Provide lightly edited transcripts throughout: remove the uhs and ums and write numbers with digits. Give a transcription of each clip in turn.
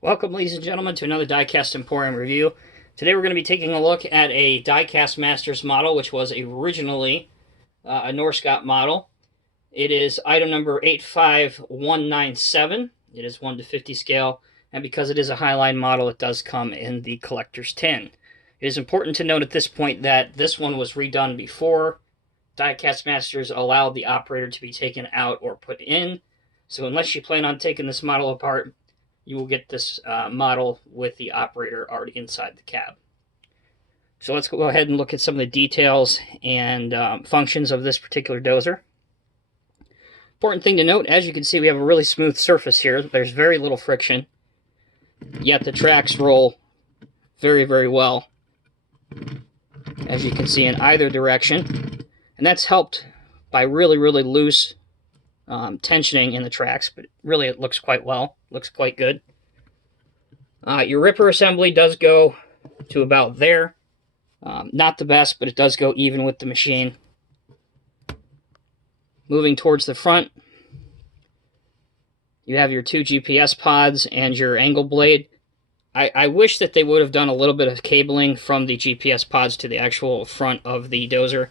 Welcome, ladies and gentlemen, to another Diecast Emporium review. Today we're going to be taking a look at a Diecast Masters model, which was originally a Norscot model. It is item number 85197. It is 1 to 50 scale, and because it is a Highline model, it does come in the collector's tin. It is important to note at this point that this one was redone before Diecast Masters allowed the operator to be taken out or put in. So unless you plan on taking this model apart, you will get this model with the operator already inside the cab. So let's go ahead and look at some of the details and functions of this particular dozer. Important thing to note, as you can see, we have a really smooth surface here. There's very little friction, yet the tracks roll very, very well, as you can see, in either direction. And that's helped by really, really loose tensioning in the tracks, but really it looks quite well, looks quite good. Your ripper assembly does go to about there. Not the best, but it does go even with the machine. Moving towards the front, you have your 2 GPS pods and your angle blade. I wish that they would have done a little bit of cabling from the GPS pods to the actual front of the dozer.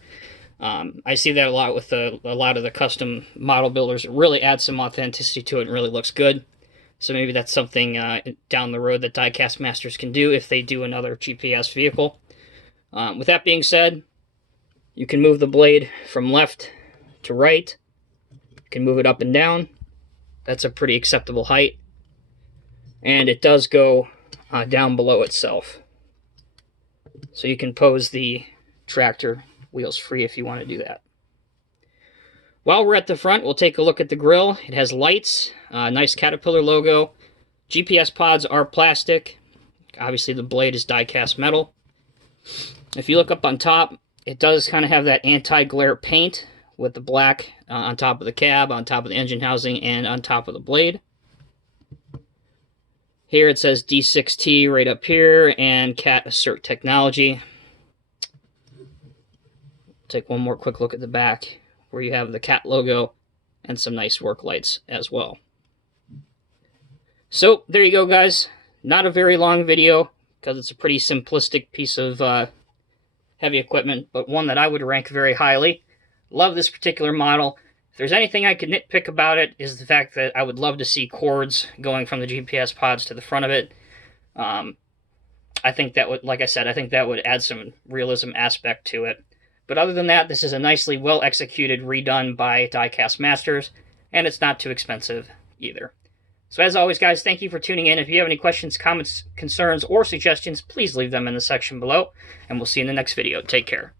I see that a lot with a lot of the custom model builders. It really adds some authenticity to it and really looks good. So maybe that's something down the road that Diecast Masters can do if they do another GPS vehicle. With that being said, you can move the blade from left to right. You can move it up and down. That's a pretty acceptable height. And it does go down below itself. So you can pose the tractor wheels free if you want to do that. While we're at the front, we'll take a look at the grille. It has lights, nice Caterpillar logo. GPS pods are plastic. Obviously the blade is die-cast metal. If you look up on top, it does kind of have that anti-glare paint with the black on top of the cab, on top of the engine housing, and on top of the blade. Here it says D6T right up here, and Cat Assert Technology. Take one more quick look at the back, where you have the Cat logo and some nice work lights as well. So there you go, guys. Not a very long video because it's a pretty simplistic piece of heavy equipment, but one that I would rank very highly. Love this particular model. If there's anything I could nitpick about it, is the fact that I would love to see cords going from the GPS pods to the front of it. I think that would, like I said, I think that would add some realism aspect to it. But other than that, this is a nicely well-executed redone by Diecast Masters, and it's not too expensive either. So as always, guys, thank you for tuning in. If you have any questions, comments, concerns, or suggestions, please leave them in the section below, and we'll see you in the next video. Take care.